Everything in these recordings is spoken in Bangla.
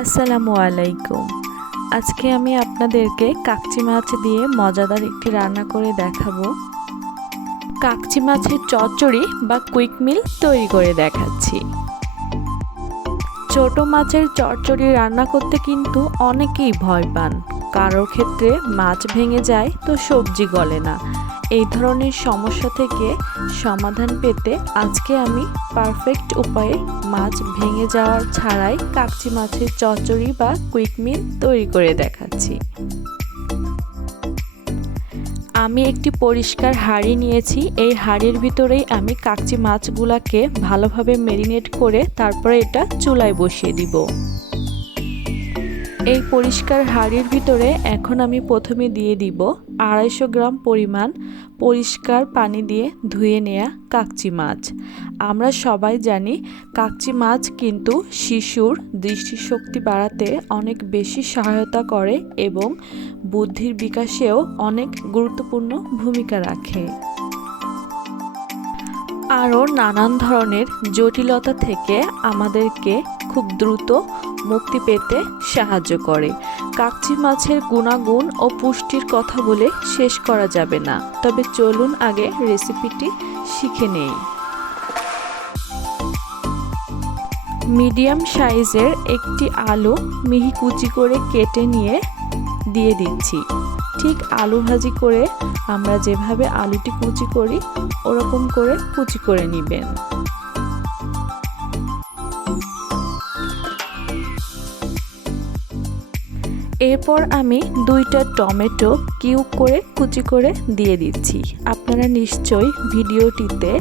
আসসালামু আলাইকুম। আজকে আমি আপনাদেরকে কাকচি মাছ দিয়ে মজাদার একটি রান্না করে দেখাবো। কাকচি মাছের চচ্চড়ি বা কুইক মিল তৈরি করে দেখাচ্ছি। ছোট মাছের চচ্চড়ি রান্না করতে কিন্তু অনেকেই ভয় পান। কারোর ক্ষেত্রে মাছ ভেঙে যায় তো সবজি গলে না। এই ধরনের সমস্যা থেকে সমাধান পেতে আজকে আমি পারফেক্ট উপায়ে মাছ ভেঙে যাওয়ার ছাড়াই কাকচি মাছের চচ্চড়ি বা কুইক মিল তৈরি করে দেখাচ্ছি। আমি একটি পরিষ্কার হাঁড়ি নিয়েছি। এই হাঁড়ির ভিতরেই আমি কাকচি মাছগুলোকে ভালোভাবে ম্যারিনেট করে তারপরে এটা চুলায় বসিয়ে দিব। এই পরিষ্কার হাঁড়ির ভিতরে এখন আমি প্রথমে দিয়ে দিব 250 গ্রাম পরিমাণ পরিষ্কার পানি দিয়ে ধুয়ে নেওয়া কাকচি মাছ। আমরা সবাই জানি কাকচি মাছ কিন্তু শিশুর দৃষ্টিশক্তি বাড়াতে অনেক বেশি সহায়তা করে এবং বুদ্ধির বিকাশেও অনেক গুরুত্বপূর্ণ ভূমিকা রাখে। আরও নানান ধরনের জটিলতা থেকে আমাদেরকে খুব দ্রুত মুক্তি পেতে সাহায্য করে। কাকচি মাছের গুণাগুণ ও পুষ্টির কথা বলে শেষ করা যাবে না, তবে চলুন আগে রেসিপিটি শিখে নেই। মিডিয়াম সাইজের একটি আলু মিহি কুচি করে কেটে নিয়ে দিয়ে দিচ্ছি। ঠিক আলু ভাজি করে আমরা যেভাবে আলুটি কুচি করি ওরকম করে কুচি করে নেবেন। এরপর আমি 2টা টমেটো কিউব করে কুচি করে দিয়ে দিচ্ছি। আপনারা নিশ্চয়ই ভিডিওটিতে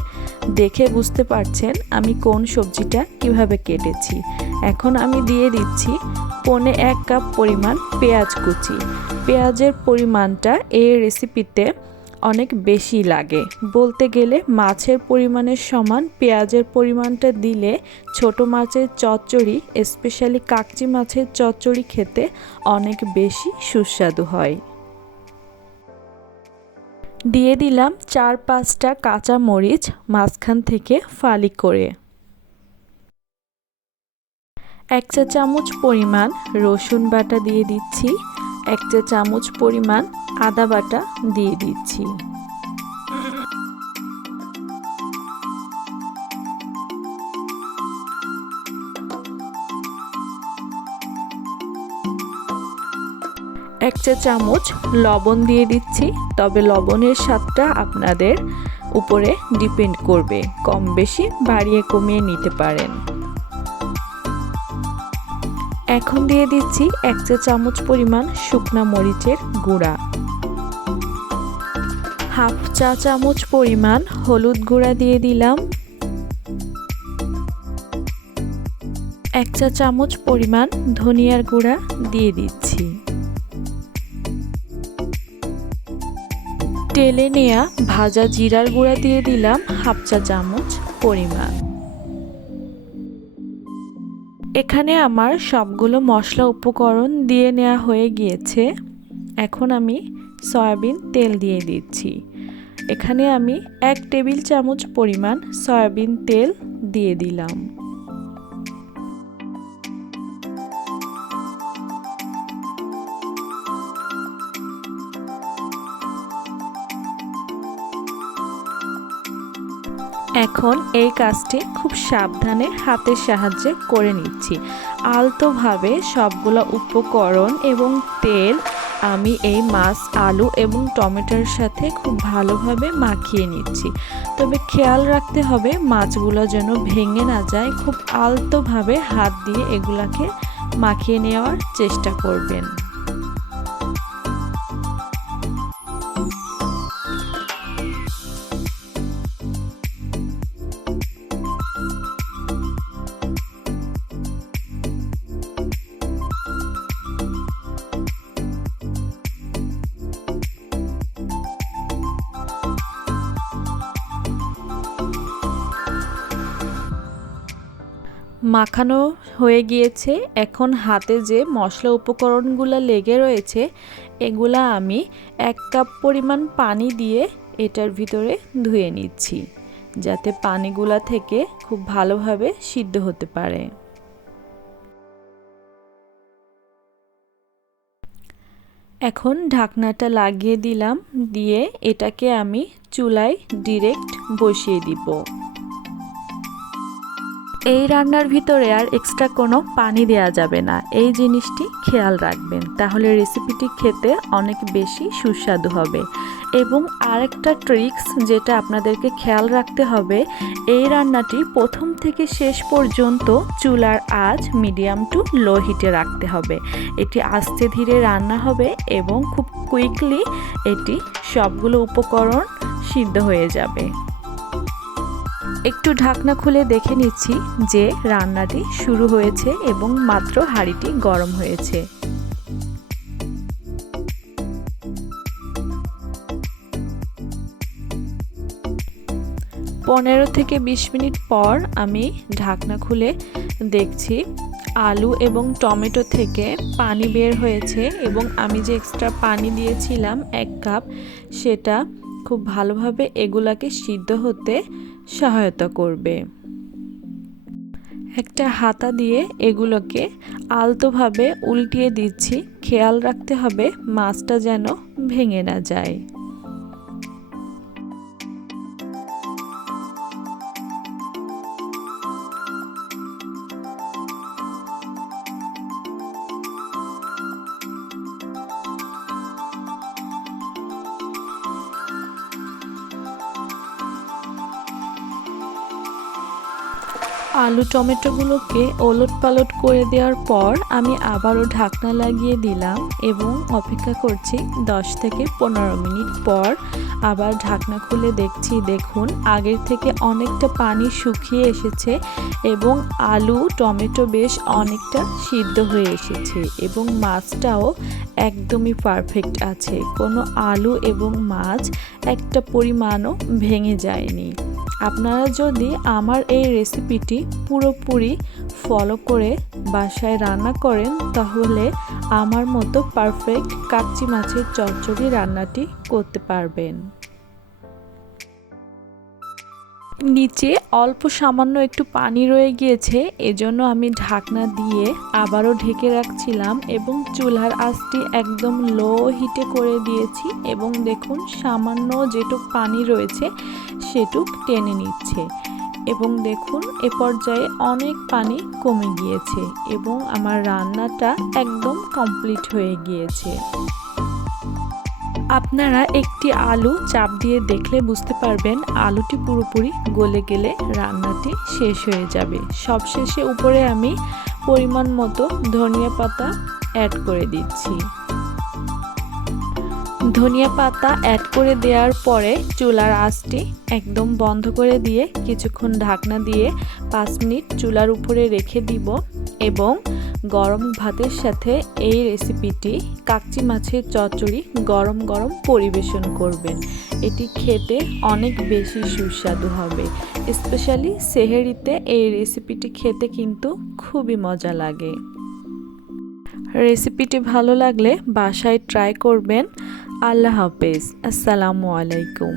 দেখে বুঝতে পারছেন আমি কোন সবজিটা কিভাবে কেটেছি। এখন আমি দিয়ে দিচ্ছি 1.25 কাপ পরিমাণ পেঁয়াজ কুচি। পেঁয়াজের পরিমাণটা এই রেসিপিতে অনেক বেশি লাগে। বলতে গেলে মাছের পরিমাণের সমান পেঁয়াজের পরিমাণটা দিলে ছোট মাছের চচ্চড়ি, স্পেশালি কাকচি মাছের চচ্চড়ি খেতে অনেক বেশি সুস্বাদু হয়। দিয়ে দিলাম 4-5টা কাঁচা মরিচ মাঝখান থেকে ফালি করে। 1 চা চামচ পরিমাণ রসুন বাটা দিয়ে দিচ্ছি। 1 চা চামচ পরিমাণ আদা বাটা দিয়ে দিচ্ছি। এক চা চামচ লবণ দিয়ে দিচ্ছি, তবে লবণের স্বাদটা আপনাদের উপরে ডিপেন্ড করবে, কম বেশি বাড়িয়ে কমিয়ে নিতে পারেন। এখন দিয়ে দিচ্ছি 1 চা চামচ পরিমাণ শুকনা মরিচের গুঁড়া, হাফ চা চামচ পরিমাণ হলুদ গুঁড়া দিয়ে দিলাম, 1 চা চামচ পরিমাণ ধনিয়ার গুঁড়া দিয়ে দিচ্ছি। তেলে নেয়া ভাজা জিরার গুঁড়া দিয়ে দিলাম হাফ চা চামচ পরিমাণ। এখানে আমার সবগুলো মশলা উপকরণ দিয়ে নেওয়া হয়ে গিয়েছে। এখন আমি সয়াবিন তেল দিয়ে দিচ্ছি। এখানে আমি 1 টেবিল চামচ পরিমাণ সয়াবিন তেল দিয়ে দিলাম। এখন এই কাজটি খুব সাবধানে হাতের সাহায্যে করে নিচ্ছি। আলতোভাবে সবগুলো উপকরণ এবং তেল আমি এই মাছ, আলু এবং টমেটোর সাথে খুব ভালোভাবে মাখিয়ে নিচ্ছি। তবে খেয়াল রাখতে হবে মাছগুলো যেন ভেঙে না যায়। খুব আলতোভাবে হাত দিয়ে এগুলাকে মাখিয়ে নেওয়ার চেষ্টা করবেন। মাখানো হয়ে গিয়েছে। এখন হাতে যে মশলা উপকরণগুলো লেগে রয়েছে এগুলা আমি 1 কাপ পরিমাণ পানি দিয়ে এটার ভিতরে ধুয়ে নিচ্ছি, যাতে পানিগুলা থেকে খুব ভালোভাবে সিদ্ধ হতে পারে। এখন ঢাকনাটা লাগিয়ে দিলাম, দিয়ে এটাকে আমি চুলায় ডিরেক্ট বসিয়ে দিব। এই রান্নার ভিতরে আর এক্সট্রা কোনো পানি দেওয়া যাবে না, এই জিনিসটি খেয়াল রাখবেন, তাহলে রেসিপিটি খেতে অনেক বেশি সুস্বাদু হবে। এবং আরেকটা ট্রিক্স যেটা আপনাদেরকে খেয়াল রাখতে হবে, এই রান্নাটি প্রথম থেকে শেষ পর্যন্ত চুলার আঁচ মিডিয়াম টু লো হিটে রাখতে হবে। এটি আস্তে ধীরে রান্না হবে এবং খুব কুইকলি এটি সবগুলো উপকরণ সিদ্ধ হয়ে যাবে। একটু ঢাকনা খুলে দেখে নিচ্ছি যে রান্নাটি শুরু হয়েছে এবং মাত্র হাঁড়িটি গরম হয়েছে। পনেরো থেকে 20 মিনিট পর আমি ঢাকনা খুলে দেখছি আলু এবং টমেটো থেকে পানি বের হয়েছে এবং আমি যে এক্সট্রা পানি দিয়েছিলাম 1 কাপ, সেটা খুব ভালোভাবে এগুলাকে সিদ্ধ হতে সহায়তা করবে। একটা হাতা দিয়ে এগুলোকে আলতোভাবে উল্টিয়ে দিচ্ছি, খেয়াল রাখতে হবে মাছটা যেন ভেঙে না যায়। আলু টমেটোগুলোকে ওলট পালট করে দেওয়ার পর আমি আবারও ঢাকনা লাগিয়ে দিলাম এবং অপেক্ষা করছি 10 থেকে 15 মিনিট পর আবার ঢাকনা খুলে দেখছি, দেখুন আগের থেকে অনেকটা পানি শুকিয়ে এসেছে এবং আলু টমেটো বেশ অনেকটা সিদ্ধ হয়ে এসেছে এবং মাছটাও একদমই পারফেক্ট আছে, কোনো আলু এবং মাছ একটা পরিমাণও ভেঙে যায়নি। আপনারা যদি আমার এই রেসিপিটি পুরোপুরি ফলো করে বাসায় রান্না করেন তাহলে আমার মতো পারফেক্ট কাচ্চি মাছের চচ্চড়ি রান্নাটি করতে পারবেন। নিচে অল্প সামান্য একটু পানি রয়ে গিয়েছে, এজন্য আমি ঢাকনা দিয়ে আবারও ঢেকে রাখছিলাম এবং চুলার আঁচটি একদম লো হিটে করে দিয়েছি এবং দেখুন সামান্য যেটুক পানি রয়েছে সেটুক টেনে নিচ্ছে এবং দেখুন এ পর্যায়ে অনেক পানি কমে গিয়েছে এবং আমার রান্নাটা একদম কমপ্লিট হয়ে গিয়েছে। আপনারা একটি আলু চাপ দিয়ে দেখলে বুঝতে পারবেন আলুটি পুরোপুরি গলে গেলে রান্নাটি শেষ হয়ে যাবে। সবশেষে উপরে আমি পরিমাণ মতো ধনিয়া পাতা অ্যাড করে দিচ্ছি। ধনিয়া পাতা অ্যাড করে দেওয়ার পরে চুলার আঁচটি একদম বন্ধ করে দিয়ে কিছুক্ষণ ঢাকনা দিয়ে 5 মিনিট চুলার উপরে রেখে দিব এবং গরম ভাতের সাথে এই রেসিপিটি কাচ্চি মাছের চচ্চড়ি গরম গরম পরিবেশন করবেন। এটি খেতে অনেক বেশি সুস্বাদু হবে, স্পেশালি সেহরিতে এই রেসিপিটি খেতে কিন্তু খুবই মজা লাগে। রেসিপিটি ভালো লাগলে বাসায় ট্রাই করবেন। আল্লাহ হাফেজ। আসসালামু আলাইকুম।